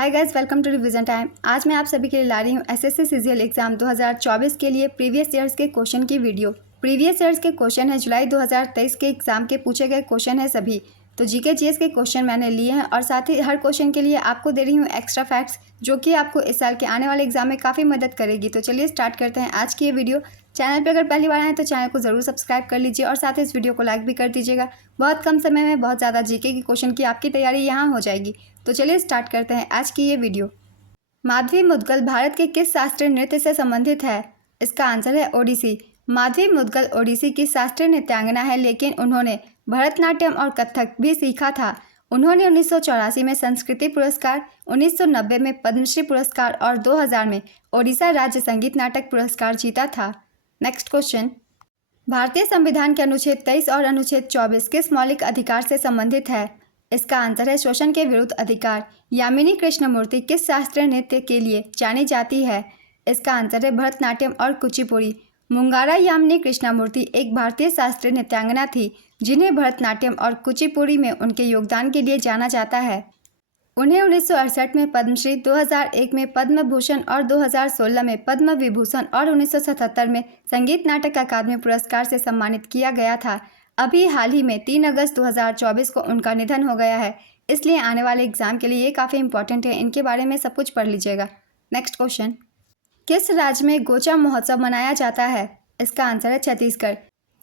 Hi guys, welcome to revision time. आज मैं आप सभी के लिए ला रही हूँ एसएससी सीजीएल एग्जाम 2024 के लिए प्रीवियस ईयर्स के क्वेश्चन की वीडियो। प्रीवियस ईयर्स के क्वेश्चन है जुलाई 2023 के एग्जाम के पूछे गए क्वेश्चन है सभी। तो जीके जीएस के क्वेश्चन मैंने लिए हैं और साथ ही हर क्वेश्चन के लिए आपको दे रही हूँ एक्स्ट्रा फैक्ट्स जो कि आपको इस साल के आने वाले एग्जाम में काफ़ी मदद करेगी। तो चलिए स्टार्ट करते हैं आज की ये वीडियो। चैनल पर अगर पहली बार आए तो चैनल को ज़रूर सब्सक्राइब कर लीजिए और साथ ही इस वीडियो को लाइक भी कर दीजिएगा। बहुत कम समय में बहुत ज़्यादा जीके के क्वेश्चन की आपकी तैयारी यहाँ हो जाएगी। तो चलिए स्टार्ट करते हैं आज की ये वीडियो। माधवी मुद्गल भारत के किस शास्त्रीय नृत्य से संबंधित है? इसका आंसर है ओडिसी। माधवी मुद्गल ओडिसी की शास्त्रीय नृत्यांगना है, लेकिन उन्होंने भरतनाट्यम और कथक भी सीखा था। उन्होंने 1984 में संस्कृति पुरस्कार, 1990 में पद्मश्री पुरस्कार और 2000 में ओडिशा राज्य संगीत नाटक पुरस्कार जीता था। नेक्स्ट क्वेश्चन, भारतीय संविधान के अनुच्छेद 23 और अनुच्छेद 24 किस मौलिक अधिकार से संबंधित है? इसका आंसर है शोषण के विरुद्ध अधिकार। यामिनी कृष्णमूर्ति किस शास्त्रीय नृत्य के लिए जानी जाती है? इसका आंसर है भरतनाट्यम और कुचिपुड़ी। मुंगारा यामिनी कृष्णमूर्ति एक भारतीय शास्त्रीय नृत्यांगना थी जिन्हें भरतनाट्यम और कुचिपुड़ी में उनके योगदान के लिए जाना जाता है। उन्हें 1968 में पद्मश्री, 2001 में पद्म भूषण और 2016 में पद्म विभूषण और 1977 में संगीत नाटक अकादमी पुरस्कार से सम्मानित किया गया था। अभी हाल ही में 3 अगस्त 2024 को उनका निधन हो गया है, इसलिए आने वाले एग्जाम के लिए ये काफ़ी इंपॉर्टेंट है। इनके बारे में सब कुछ पढ़ लीजिएगा। नेक्स्ट क्वेश्चन, किस राज्य में गोचा महोत्सव मनाया जाता है? इसका आंसर है छत्तीसगढ़।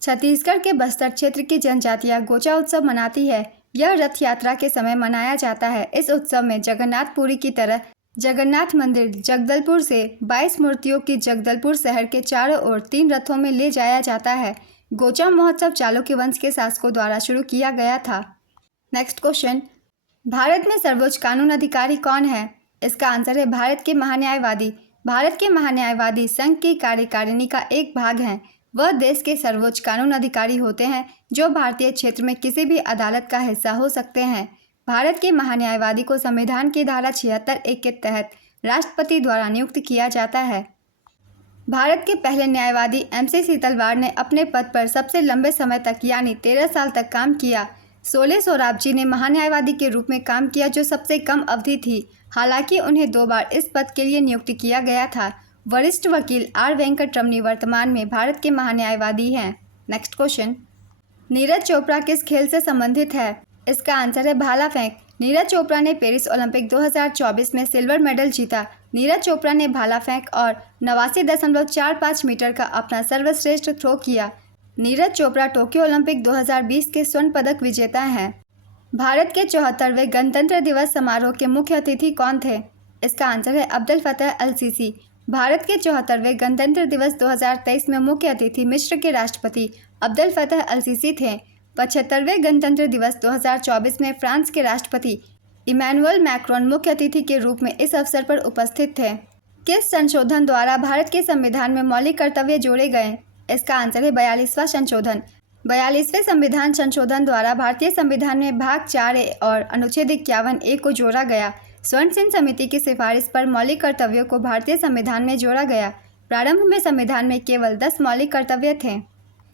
छत्तीसगढ़ के बस्तर क्षेत्र की जनजातियां गोचा उत्सव मनाती है। यह रथ यात्रा के समय मनाया जाता है। इस उत्सव में जगन्नाथपुरी की तरह जगन्नाथ मंदिर जगदलपुर से 22 मूर्तियों की जगदलपुर शहर के चारों ओर 3 रथों में ले जाया जाता है। गोचा महोत्सव चालुक्य वंश के शासकों द्वारा शुरू किया गया था। नेक्स्ट क्वेश्चन, भारत में सर्वोच्च कानून अधिकारी कौन है? इसका आंसर है भारत के महान्यायवादी। भारत के महान्यायवादी संघ की कार्यकारिणी का एक भाग हैं। वह देश के सर्वोच्च कानून अधिकारी होते हैं जो भारतीय क्षेत्र में किसी भी अदालत का हिस्सा हो सकते हैं। भारत के महान्यायवादी को संविधान की धारा 76(1) के तहत राष्ट्रपति द्वारा नियुक्त किया जाता है। भारत के पहले न्यायवादी MC सीतलवाड़ ने अपने पद पर सबसे लंबे समय तक यानी 13 साल तक काम किया। सोले सोराबजी ने महान्यायवादी के रूप में काम किया जो सबसे कम अवधि थी। हालांकि उन्हें 2 बार इस पद के लिए नियुक्त किया गया था। वरिष्ठ वकील R वेंकटरमणी वर्तमान में भारत के महान्यायवादी हैं। नेक्स्ट क्वेश्चन, नीरज चोपड़ा किस खेल से संबंधित है? इसका आंसर है भाला फेंक। नीरज चोपड़ा ने पेरिस ओलंपिक 2024 में सिल्वर मेडल जीता। नीरज चोपड़ा ने भाला फेंक और 89.45 मीटर का अपना सर्वश्रेष्ठ थ्रो किया। नीरज चोपड़ा टोक्यो ओलंपिक 2020 के स्वर्ण पदक विजेता हैं। भारत के 74वें गणतंत्र दिवस समारोह के मुख्य अतिथि कौन थे? इसका आंसर है अब्दुल फतेह अल सीसी। भारत के 74वें गणतंत्र दिवस 2023 में मुख्य अतिथि मिस्र के राष्ट्रपति अब्दुल फतेह अल सीसी थे। 75वें गणतंत्र दिवस 2024 में फ्रांस के राष्ट्रपति इमैनुअल मैक्रोन मुख्य अतिथि के रूप में इस अवसर पर उपस्थित थे। किस संशोधन द्वारा भारत के संविधान में मौलिक कर्तव्य जोड़े गए? इसका आंसर है 42वां संशोधन। 42वें संविधान संशोधन द्वारा भारतीय संविधान में भाग 4A और अनुच्छेद 51A को जोड़ा गया। स्वर्ण सिंह समिति की सिफारिश पर मौलिक कर्तव्यों को भारतीय संविधान में जोड़ा गया। प्रारंभ में संविधान में केवल 10 मौलिक कर्तव्य थे।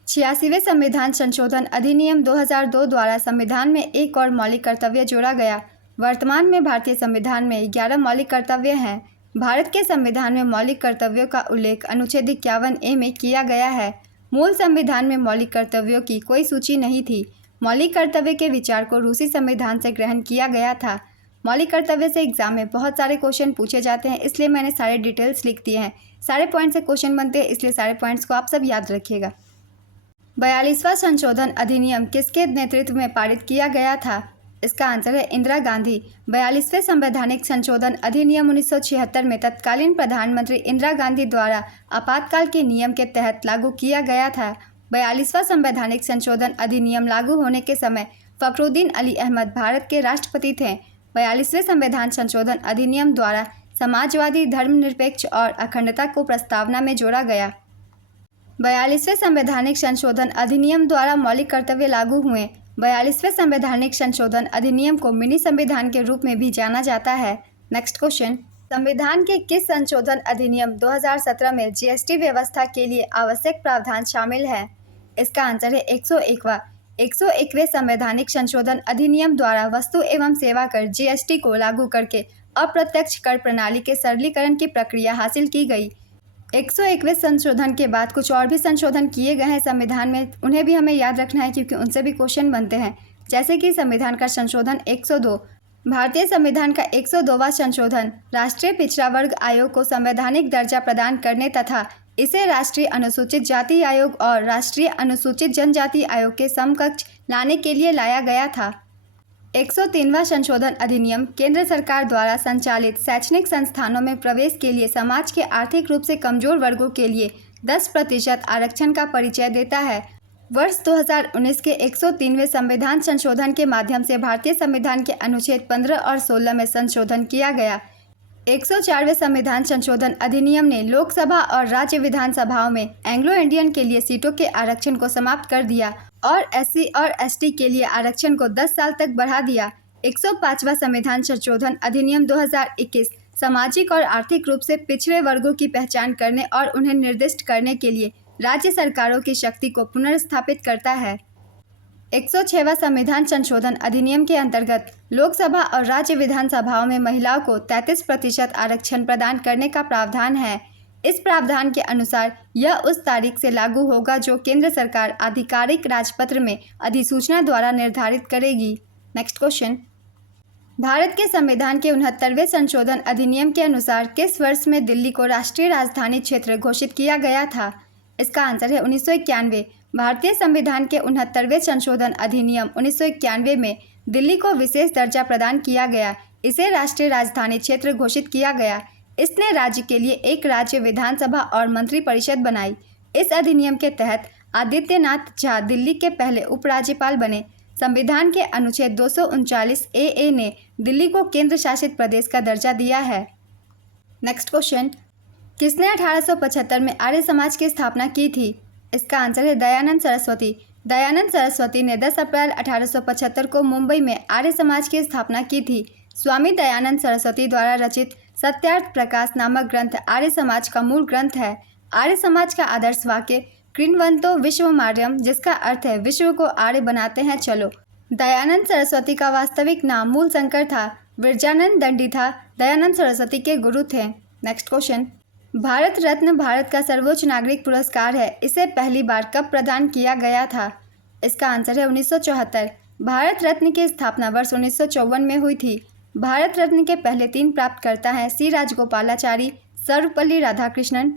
86वें संविधान संशोधन अधिनियम 2002 द्वारा संविधान में एक और मौलिक कर्तव्य जोड़ा गया। वर्तमान में भारतीय संविधान में 11 मौलिक कर्तव्य हैं। भारत के संविधान में मौलिक कर्तव्यों का उल्लेख अनुच्छेद 51A में किया गया है। मूल संविधान में मौलिक कर्तव्यों की कोई सूची नहीं थी। मौलिक कर्तव्य के विचार को रूसी संविधान से ग्रहण किया गया था। मौलिक कर्तव्य से एग्जाम में बहुत सारे क्वेश्चन पूछे जाते हैं, इसलिए मैंने सारे डिटेल्स लिख दिए हैं। सारे पॉइंट से क्वेश्चन बनते हैं, इसलिए सारे पॉइंट्स को आप सब याद रखिएगा। 42वां संशोधन अधिनियम किसके नेतृत्व में पारित किया गया था? इसका आंसर है इंदिरा गांधी। 42वें संवैधानिक संशोधन अधिनियम 1976 में तत्कालीन प्रधानमंत्री इंदिरा गांधी द्वारा आपातकाल के नियम के तहत लागू किया गया था। 42वां संवैधानिक संशोधन अधिनियम लागू होने के समय फखरुद्दीन अली अहमद भारत के राष्ट्रपति थे। 42वें संविधान संशोधन अधिनियम द्वारा समाजवादी, धर्मनिरपेक्ष और अखंडता को प्रस्तावना में जोड़ा गया। 42वें संवैधानिक संशोधन अधिनियम द्वारा मौलिक कर्तव्य लागू हुए। 42वें संवैधानिक संशोधन अधिनियम को मिनी संविधान के रूप में भी जाना जाता है। नेक्स्ट क्वेश्चन, संविधान के किस संशोधन अधिनियम 2017 में GST व्यवस्था के लिए आवश्यक प्रावधान शामिल है? इसका आंसर है 101वां 101वें संवैधानिक संशोधन अधिनियम द्वारा वस्तु एवं सेवा कर GST को लागू करके अप्रत्यक्ष कर प्रणाली के सरलीकरण की प्रक्रिया हासिल की गई। 121 संशोधन के बाद कुछ और भी संशोधन किए गए हैं संविधान में, उन्हें भी हमें याद रखना है क्योंकि उनसे भी क्वेश्चन बनते हैं। जैसे कि संविधान का संशोधन 102, भारतीय संविधान का 102वां संशोधन राष्ट्रीय पिछड़ा वर्ग आयोग को संवैधानिक दर्जा प्रदान करने तथा इसे राष्ट्रीय अनुसूचित जाति आयोग और राष्ट्रीय अनुसूचित जनजाति आयोग के समकक्ष लाने के लिए लाया गया था। 103वां संशोधन अधिनियम केंद्र सरकार द्वारा संचालित शैक्षणिक संस्थानों में प्रवेश के लिए समाज के आर्थिक रूप से कमजोर वर्गों के लिए 10% आरक्षण का परिचय देता है। वर्ष 2019 के 103वें संविधान संशोधन के माध्यम से भारतीय संविधान के अनुच्छेद 15 और 16 में संशोधन किया गया। 104वें संविधान संशोधन अधिनियम ने लोकसभा और राज्य विधानसभाओं में एंग्लो इंडियन के लिए सीटों के आरक्षण को समाप्त कर दिया और SC और ST के लिए आरक्षण को 10 साल तक बढ़ा दिया। 105वां संविधान संशोधन अधिनियम 2021 सामाजिक और आर्थिक रूप से पिछड़े वर्गों की पहचान करने और उन्हें निर्दिष्ट करने के लिए राज्य सरकारों की शक्ति को पुनर्स्थापित करता है। 106वां संविधान संशोधन अधिनियम के अंतर्गत लोकसभा और राज्य विधानसभाओं में महिलाओं को 33% आरक्षण प्रदान करने का प्रावधान है। इस प्रावधान के अनुसार यह उस तारीख से लागू होगा जो केंद्र सरकार आधिकारिक राजपत्र में अधिसूचना द्वारा निर्धारित करेगी। नेक्स्ट क्वेश्चन, भारत के संविधान के 69वें संशोधन अधिनियम के अनुसार किस वर्ष में दिल्ली को राष्ट्रीय राजधानी क्षेत्र घोषित किया गया था? इसका आंसर है 1991। भारतीय संविधान के 69वें संशोधन अधिनियम 1991 में दिल्ली को विशेष दर्जा प्रदान किया गया। इसे राष्ट्रीय राजधानी क्षेत्र घोषित किया गया। इसने राज्य के लिए एक राज्य विधानसभा और मंत्रिपरिषद बनाई। इस अधिनियम के तहत आदित्यनाथ झा दिल्ली के पहले उपराज्यपाल बने। संविधान के अनुच्छेद 239 AA ने दिल्ली को केंद्र शासित प्रदेश का दर्जा दिया है। नेक्स्ट क्वेश्चन, किसने 1875 में आर्य समाज की स्थापना की थी? इसका आंसर है दयानंद सरस्वती। दयानंद सरस्वती ने 10 अप्रैल 1875 को मुंबई में आर्य समाज की स्थापना की थी। स्वामी दयानंद सरस्वती द्वारा रचित सत्यार्थ प्रकाश नामक ग्रंथ आर्य समाज का मूल ग्रंथ है। आर्य समाज का आदर्श वाक्य कृण्वन्तो विश्वमार्यम, जिसका अर्थ है विश्व को आर्य बनाते हैं चलो। दयानंद सरस्वती का वास्तविक नाम मूल शंकर था। विरजानंद दंडी था दयानंद सरस्वती के गुरु थे। नेक्स्ट क्वेश्चन, भारत रत्न भारत का सर्वोच्च नागरिक पुरस्कार है। इसे पहली बार कब प्रदान किया गया था? इसका आंसर है 1974। भारत रत्न की स्थापना वर्ष 1954 में हुई थी। भारत रत्न के पहले 3 प्राप्तकर्ता हैं सी राजगोपालाचारी, सर्वपल्ली राधाकृष्णन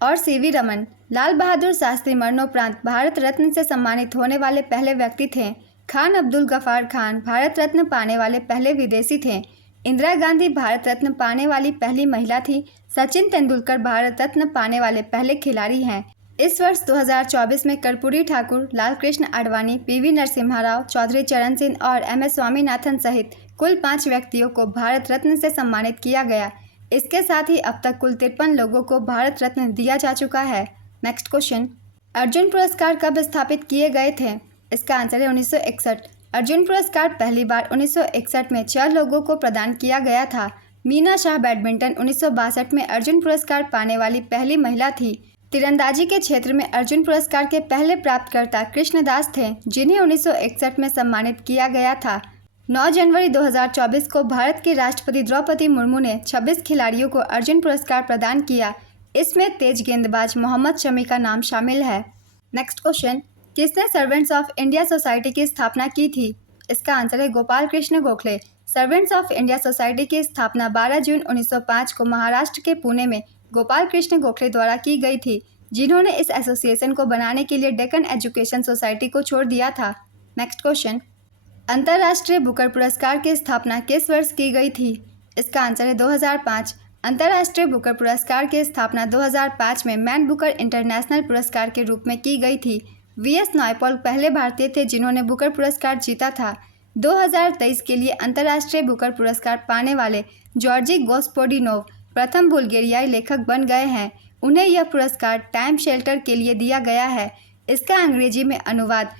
और CV रमन। लाल बहादुर शास्त्री मरणोपरांत भारत रत्न से सम्मानित होने वाले पहले व्यक्ति थे। खान अब्दुल गफार खान भारत रत्न पाने वाले पहले विदेशी थे। इंदिरा गांधी भारत रत्न पाने वाली पहली महिला थी। सचिन तेंदुलकर भारत रत्न पाने वाले पहले खिलाड़ी हैं। इस वर्ष 2024 में कर्पूरी ठाकुर, लालकृष्ण आडवाणी, PV नरसिम्हा राव, चौधरी चरण सिंह और MS स्वामीनाथन सहित कुल 5 व्यक्तियों को भारत रत्न से सम्मानित किया गया। इसके साथ ही अब तक कुल 53 लोगों को भारत रत्न दिया जा चुका है। नेक्स्ट क्वेश्चन, अर्जुन पुरस्कार कब स्थापित किए गए थे? इसका आंसर है 1961। अर्जुन पुरस्कार पहली बार 1961 में 6 लोगों को प्रदान किया गया था। मीना शाह बैडमिंटन 1962 में अर्जुन पुरस्कार पाने वाली पहली महिला थी। तीरंदाजी के क्षेत्र में अर्जुन पुरस्कार के पहले प्राप्तकर्ता कृष्णदास थे, जिन्हें 1961 में सम्मानित किया गया था। 9 जनवरी 2024 को भारत की राष्ट्रपति द्रौपदी मुर्मू ने 26 खिलाड़ियों को अर्जुन पुरस्कार प्रदान किया। इसमें तेज गेंदबाज मोहम्मद शमी का नाम शामिल है। नेक्स्ट क्वेश्चन, किसने सर्वेंट्स ऑफ इंडिया सोसाइटी की स्थापना की थी? इसका आंसर है Gopal Krishna Gokhale. Servants of India society की स्थापना 12 जून 1905 को महाराष्ट्र के पुणे में गोपाल कृष्ण गोखले द्वारा की गई थी, जिन्होंने इस एसोसिएशन को बनाने के लिए डेक्कन एजुकेशन सोसाइटी को छोड़ दिया था। नेक्स्ट क्वेश्चन, अंतर्राष्ट्रीय बुकर पुरस्कार की स्थापना किस वर्ष की गई थी? इसका आंसर है 2005। अंतर्राष्ट्रीय बुकर पुरस्कार की स्थापना 2005 में मैन बुकर इंटरनेशनल पुरस्कार के रूप में की गई थी। VS नायपॉल पहले भारतीय थे जिन्होंने बुकर पुरस्कार जीता था। 2023 के लिए अंतर्राष्ट्रीय बुकर पुरस्कार पाने वाले जॉर्जी गोस्पोडिनोव प्रथम बुल्गेरियाई लेखक बन गए हैं। उन्हें यह पुरस्कार टाइम शेल्टर के लिए दिया गया है। इसका अंग्रेजी में अनुवाद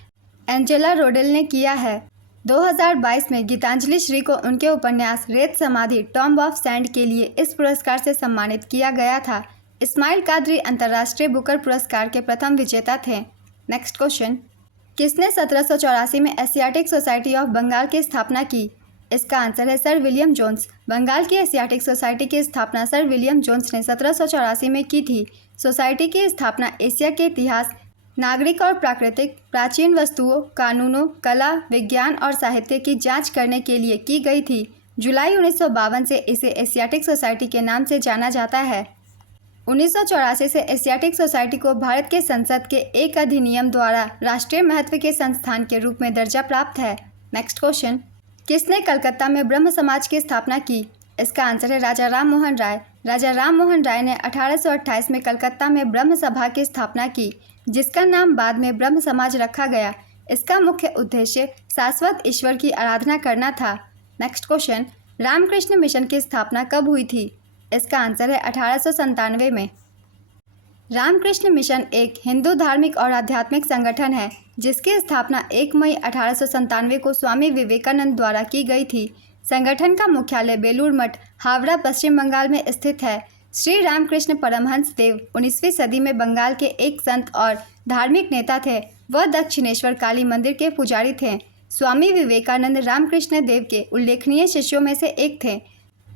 एंजेला रोडेल ने किया है। 2022 में गीतांजलि श्री को उनके उपन्यास रेत समाधि टॉम्ब ऑफ सैंड के लिए इस पुरस्कार से सम्मानित किया गया था। इस्माइल कादरी अंतर्राष्ट्रीय बुकर पुरस्कार के प्रथम विजेता थे। नेक्स्ट क्वेश्चन, किसने 1784 में एशियाटिक सोसाइटी ऑफ बंगाल की स्थापना की? इसका आंसर है सर विलियम जोन्स। बंगाल की एशियाटिक सोसाइटी की स्थापना सर विलियम जोन्स ने 1784 में की थी। सोसाइटी की स्थापना एशिया के इतिहास, नागरिक और प्राकृतिक प्राचीन वस्तुओं, कानूनों, कला, विज्ञान और साहित्य की जांच करने के लिए की गई थी। जुलाई 1952 से इसे एशियाटिक सोसाइटी के नाम से जाना जाता है। 1984 से एशियाटिक सोसाइटी को भारत के संसद के एक अधिनियम द्वारा राष्ट्रीय महत्व के संस्थान के रूप में दर्जा प्राप्त है। नेक्स्ट क्वेश्चन, किसने कलकत्ता में ब्रह्म समाज की स्थापना की? इसका आंसर है राजा राम मोहन राय। राजा राम मोहन राय ने 1828 में कलकत्ता में ब्रह्म सभा की स्थापना की, जिसका नाम बाद में ब्रह्म समाज रखा गया। इसका मुख्य उद्देश्य शाश्वत ईश्वर की आराधना करना था। नेक्स्ट क्वेश्चन, रामकृष्ण मिशन की स्थापना कब हुई थी? इसका आंसर है 1897 में। रामकृष्ण मिशन एक हिंदू धार्मिक और आध्यात्मिक संगठन है, जिसकी स्थापना 1 मई 1897 को स्वामी विवेकानंद द्वारा की गई थी। संगठन का मुख्यालय बेलूर मठ, हावड़ा, पश्चिम बंगाल में स्थित है। श्री रामकृष्ण परमहंस देव 19वीं सदी में बंगाल के एक संत और धार्मिक नेता थे। वह दक्षिणेश्वर काली मंदिर के पुजारी थे। स्वामी विवेकानंद रामकृष्ण देव के उल्लेखनीय शिष्यों में से एक थे।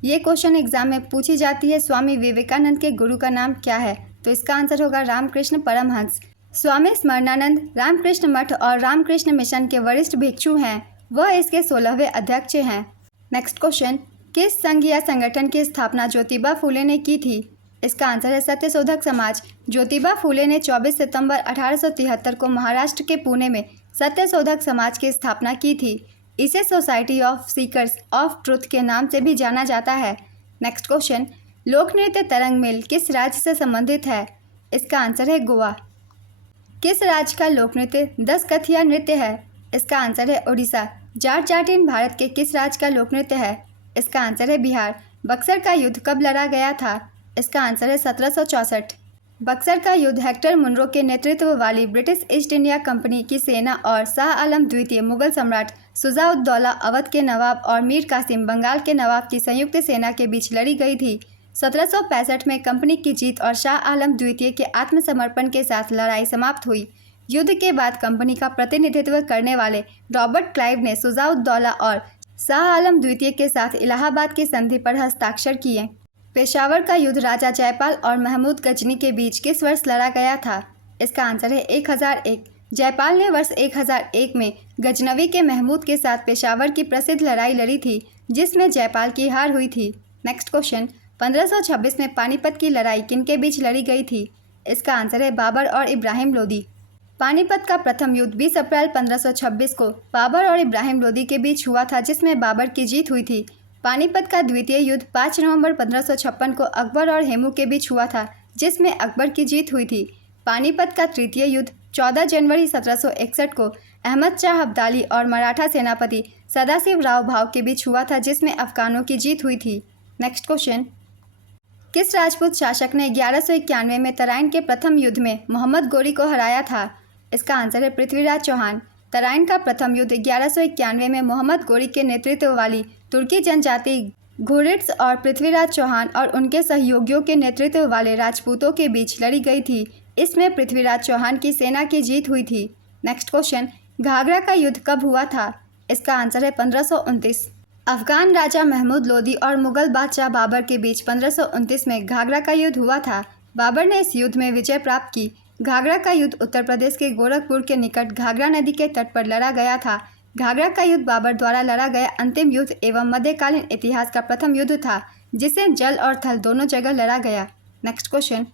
ये क्वेश्चन एग्जाम में पूछी जाती है, स्वामी विवेकानंद के गुरु का नाम क्या है? तो इसका आंसर होगा रामकृष्ण परमहंस। स्वामी स्मरणानंद रामकृष्ण मठ और रामकृष्ण मिशन के वरिष्ठ भिक्षु हैं। वह इसके 16वें अध्यक्ष हैं। नेक्स्ट क्वेश्चन, किस संघ या संगठन की स्थापना ज्योतिबा फूले ने की थी? इसका आंसर है सत्यशोधक समाज। ज्योतिबा फूले ने 24 सितंबर 1873 को महाराष्ट्र के पुणे में सत्यशोधक समाज की स्थापना की थी। इसे society of seekers of truth के नाम से भी जाना जाता है। नेक्स्ट क्वेश्चन, लोक नृत्य तरंग मिल किस राज्य से संबंधित है? इसका आंसर है गोवा। किस राज्य का लोक नृत्य 10 कथिया नृत्य है? इसका आंसर है ओडिशा। जाट जाटिन भारत के किस राज्य का लोक नृत्य है? इसका आंसर है बिहार। बक्सर का युद्ध कब लड़ा गया था? इसका आंसर है 1764। बक्सर का युद्ध हेक्टर मुनरो के नेतृत्व वाली ब्रिटिश ईस्ट इंडिया कंपनी की सेना और शाह आलम द्वितीय मुगल सम्राट शुजा-उद-दौला अवध के नवाब और मीर कासिम बंगाल के नवाब की संयुक्त सेना के बीच लड़ी गई थी। 1765 में कंपनी की जीत और शाह आलम द्वितीय के आत्मसमर्पण के साथ लड़ाई समाप्त हुई। युद्ध के बाद कंपनी का प्रतिनिधित्व करने वाले रॉबर्ट क्लाइव ने शुजा-उद-दौला और शाह आलम द्वितीय के साथ इलाहाबाद की संधि पर हस्ताक्षर किए। पेशावर का युद्ध राजा जयपाल और महमूद गजनी के बीच किस वर्ष लड़ा गया था? इसका आंसर है 1001। जयपाल ने वर्ष 1001 में गजनवी के महमूद के साथ पेशावर की प्रसिद्ध लड़ाई लड़ी थी, जिसमें जयपाल की हार हुई थी। नेक्स्ट क्वेश्चन, 1526 में पानीपत की लड़ाई किनके बीच लड़ी गई थी? इसका आंसर है बाबर और इब्राहिम लोदी। पानीपत का प्रथम युद्ध 20 अप्रैल 1526 को बाबर और इब्राहिम लोदी के बीच हुआ था, जिसमें बाबर की जीत हुई थी। पानीपत का द्वितीय युद्ध 5 नवंबर 1556 को अकबर और हेमू के बीच हुआ था, जिसमें अकबर की जीत हुई थी। पानीपत का तृतीय युद्ध 14 जनवरी 1761 को अहमद शाह अब्दाली और मराठा सेनापति सदाशिव राव भाव के बीच हुआ था, जिसमें अफगानों की जीत हुई थी। नेक्स्ट क्वेश्चन, किस राजपूत शासक ने 1191 में तराइन के प्रथम युद्ध में मोहम्मद गोरी को हराया था? इसका आंसर है पृथ्वीराज चौहान। तराइन का प्रथम युद्ध 1191 में मोहम्मद गोरी के नेतृत्व वाली तुर्की जनजाति घुरिड्स और पृथ्वीराज चौहान और उनके सहयोगियों के नेतृत्व वाले राजपूतों के बीच लड़ी गई थी। इसमें पृथ्वीराज चौहान की सेना की जीत हुई थी। नेक्स्ट क्वेश्चन, घाघरा का युद्ध कब हुआ था? इसका आंसर है 1529। अफगान राजा महमूद लोदी और मुगल बादशाह बाबर के बीच 1529 में घाघरा का युद्ध हुआ था। बाबर ने इस युद्ध में विजय प्राप्त की। घाघरा का युद्ध उत्तर प्रदेश के गोरखपुर के निकट घाघरा नदी के तट पर लड़ा गया था। घाघरा का युद्ध बाबर द्वारा लड़ा गया अंतिम युद्ध एवं मध्यकालीन इतिहास का प्रथम युद्ध था, जिसे जल और थल दोनों जगह लड़ा गया। नेक्स्ट क्वेश्चन,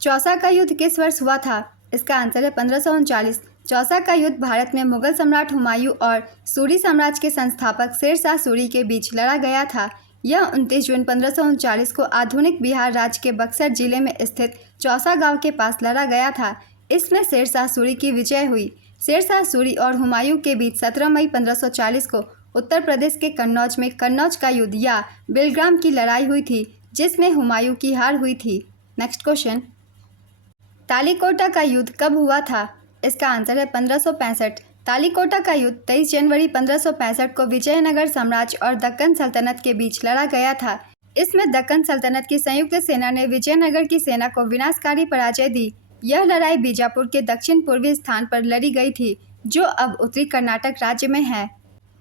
चौसा का युद्ध किस वर्ष हुआ था? इसका आंसर है 1539। चौसा का युद्ध भारत में मुगल सम्राट हुमायूं और सूरी साम्राज्य के संस्थापक शेर शाह सूरी के बीच लड़ा गया था। यह 29 जून 1539 को आधुनिक बिहार राज्य के बक्सर जिले में स्थित चौसा गांव के पास लड़ा गया था। इसमें शेर शाह सूरी की विजय हुई। शेर शाह सूरी और हुमायूं के बीच 17 मई 1540 को उत्तर प्रदेश के कन्नौज में कन्नौज का युद्ध या बिलग्राम की लड़ाई हुई थी, जिसमें हुमायूं की हार हुई थी। नेक्स्ट क्वेश्चन, तालीकोटा का युद्ध कब हुआ था? इसका आंसर है 1565। तालीकोटा का युद्ध 23 जनवरी 1565 को विजयनगर साम्राज्य और दक्कन सल्तनत के बीच लड़ा गया था। इसमें दक्कन सल्तनत की संयुक्त सेना ने विजयनगर की सेना को विनाशकारी पराजय दी। यह लड़ाई बीजापुर के दक्षिण पूर्वी स्थान पर लड़ी गई थी, जो अब उत्तरी कर्नाटक राज्य में है।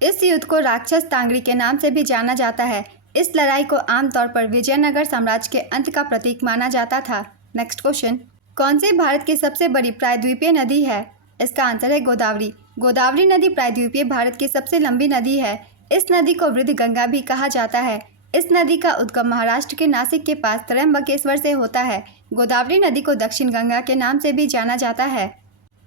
इस युद्ध को राक्षस तांगड़ी के नाम से भी जाना जाता है। इस लड़ाई को आमतौर पर विजयनगर साम्राज्य के अंत का प्रतीक माना जाता था। नेक्स्ट क्वेश्चन, कौन सी भारत की सबसे बड़ी प्रायद्वीपीय नदी है? इसका आंसर है गोदावरी। गोदावरी नदी प्रायद्वीपीय भारत की सबसे लंबी नदी है। इस नदी को वृद्ध गंगा भी कहा जाता है। इस नदी का उद्गम महाराष्ट्र के नासिक के पास त्र्यंबकेश्वर से होता है। गोदावरी नदी को दक्षिण गंगा के नाम से भी जाना जाता है।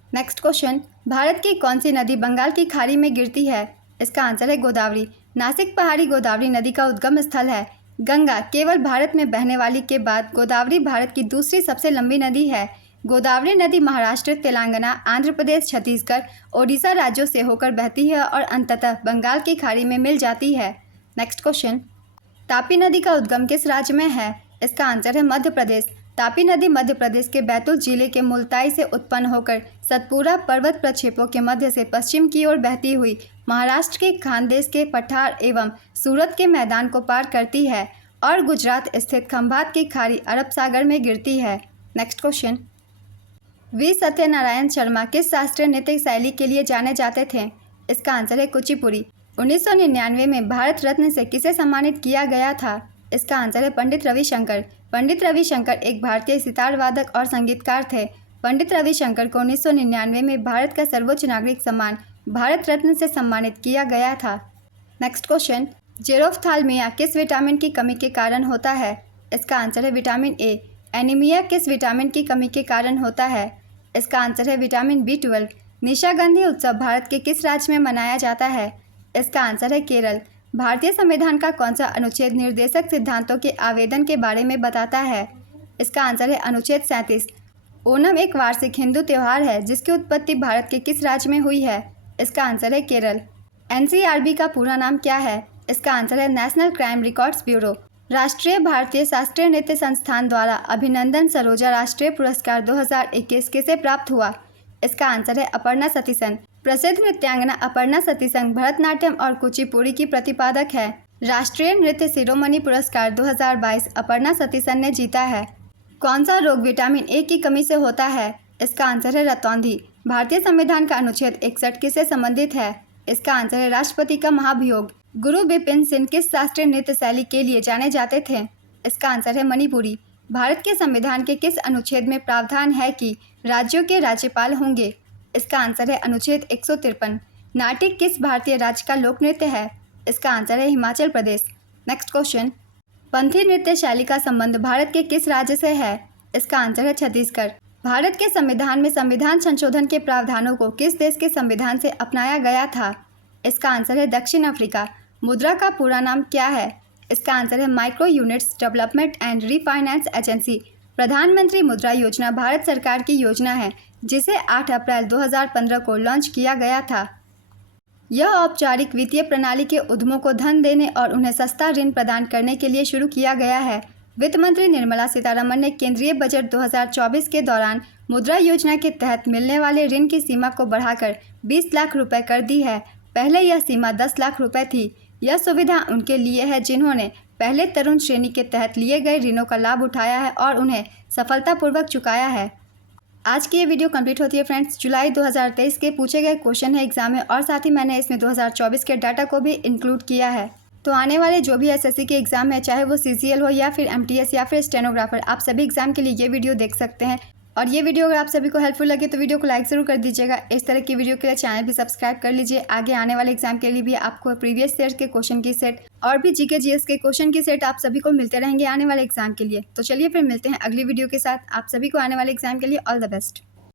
नेक्स्ट क्वेश्चन, भारत की कौन सी नदी बंगाल की खाड़ी में गिरती है? इसका आंसर है गोदावरी। नासिक पहाड़ी गोदावरी नदी का उद्गम स्थल है। गंगा केवल भारत में बहने वाली के बाद गोदावरी भारत की दूसरी सबसे लंबी नदी है। गोदावरी नदी महाराष्ट्र, तेलंगाना, आंध्र प्रदेश, छत्तीसगढ़, ओडिशा राज्यों से होकर बहती है और अंततः बंगाल की खाड़ी में मिल जाती है। नेक्स्ट क्वेश्चन, तापी नदी का उद्गम किस राज्य में है? इसका आंसर है मध्य प्रदेश। तापी नदी मध्य प्रदेश के बैतूल जिले के मुल्ताई से उत्पन्न होकर सतपुरा पर्वत प्रक्षेपों के मध्य से पश्चिम की ओर बहती हुई महाराष्ट्र के खानदेश के पठार एवं सूरत के मैदान को पार करती है और गुजरात स्थित खंभात की खाड़ी अरब सागर में गिरती है। Next question, V Satyanarayana Sharma किस शास्त्रीय नृत्य शैली के लिए जाने जाते थे? इसका आंसर है कुचिपुड़ी। 1999 में भारत रत्न से किसे सम्मानित किया गया था? इसका आंसर है पंडित रविशंकर। पंडित रविशंकर एक भारतीय सितार वादक और संगीतकार थे। पंडित रविशंकर को 1999 में भारत का सर्वोच्च नागरिक सम्मान भारत रत्न से सम्मानित किया गया था। नेक्स्ट क्वेश्चन, जेरोफ्थाल्मिया किस विटामिन की कमी के कारण होता है? इसका आंसर है विटामिन ए। एनीमिया किस विटामिन की कमी के कारण होता है? इसका आंसर है विटामिन B12। निशागंधी उत्सव भारत के किस राज्य में मनाया जाता है? इसका आंसर है केरल। भारतीय संविधान का कौन सा अनुच्छेद निर्देशक सिद्धांतों के आवेदन के बारे में बताता है? इसका आंसर है अनुच्छेद 37। ओणम एक वार्षिक हिंदू त्यौहार है जिसकी उत्पत्ति भारत के किस राज्य में हुई है? इसका आंसर है केरल। NCRB का पूरा नाम क्या है? इसका आंसर है नेशनल क्राइम रिकॉर्ड्स ब्यूरो। राष्ट्रीय भारतीय शास्त्रीय नृत्य संस्थान द्वारा अभिनंदन सरोजा राष्ट्रीय पुरस्कार 2021 किसे प्राप्त हुआ? इसका आंसर है अपर्णा सतीसन। प्रसिद्ध नृत्यांगना अपर्णा सतीसन भरतनाट्यम और कुचिपुड़ी की प्रतिपादक है। राष्ट्रीय नृत्य शिरोमणि पुरस्कार 2022 अपर्णा सतीसन ने जीता है। कौन सा रोग विटामिन ए की कमी से होता है? इसका आंसर है रतौंधी। भारतीय संविधान का अनुच्छेद 61 किससे संबंधित है? इसका आंसर है राष्ट्रपति का महाभियोग। गुरु बिपिन सिंह किस शास्त्रीय नृत्य शैली के लिए जाने जाते थे? इसका आंसर है मणिपुरी। भारत के संविधान के किस अनुच्छेद में प्रावधान है कि राज्यों के राज्यपाल होंगे? इसका आंसर है अनुच्छेद 153। नाटिक किस भारतीय राज्य का लोक नृत्य है? इसका आंसर है हिमाचल प्रदेश। नेक्स्ट क्वेश्चन, पंथी नृत्य शैली का संबंध भारत के किस राज्य से है? इसका आंसर है छत्तीसगढ़। भारत के संविधान में संविधान संशोधन के प्रावधानों को किस देश के संविधान से अपनाया गया था? इसका आंसर है दक्षिण अफ्रीका। मुद्रा का पूरा नाम क्या है? इसका आंसर है micro units development and refinance agency. प्रधानमंत्री मुद्रा योजना भारत सरकार की योजना है जिसे 8 अप्रैल 2015 को लॉन्च किया गया था। यह औपचारिक वित्तीय प्रणाली के उद्यमों को धन देने और उन्हें सस्ता ऋण प्रदान करने के लिए शुरू किया गया है। वित्त मंत्री निर्मला सीतारमण ने केंद्रीय बजट 2024 के दौरान मुद्रा योजना के तहत मिलने वाले ऋण की सीमा को बढ़ाकर 20 लाख रुपए कर दी है। पहले यह सीमा 10 लाख रुपए थी। यह सुविधा उनके लिए है जिन्होंने पहले तरुण श्रेणी के तहत लिए गए ऋणों का लाभ उठाया है और उन्हें सफलतापूर्वक चुकाया है। आज की ये वीडियो कंप्लीट होती है फ्रेंड्स। जुलाई 2023 के पूछे गए क्वेश्चन है एग्जाम में और साथ ही मैंने इसमें 2024 के डाटा को भी इंक्लूड किया है। तो आने वाले जो भी एसएससी के एग्जाम है, चाहे वो CCL हो या फिर MTS या फिर स्टेनोग्राफर, आप सभी एग्जाम के लिए ये वीडियो देख सकते हैं। और ये वीडियो अगर आप सभी को हेल्पफुल लगे तो वीडियो को लाइक ज़रूर कर दीजिएगा। इस तरह की वीडियो के लिए चैनल भी सब्सक्राइब कर लीजिए। आगे आने वाले एग्जाम के लिए भी आपको प्रीवियस ईयर के क्वेश्चन की सेट और भी GK GS के क्वेश्चन की सेट आप सभी को मिलते रहेंगे आने वाले एग्जाम के लिए। तो चलिए फिर मिलते हैं अगली वीडियो के साथ। आप सभी को आने वाले एग्जाम के लिए ऑल द बेस्ट।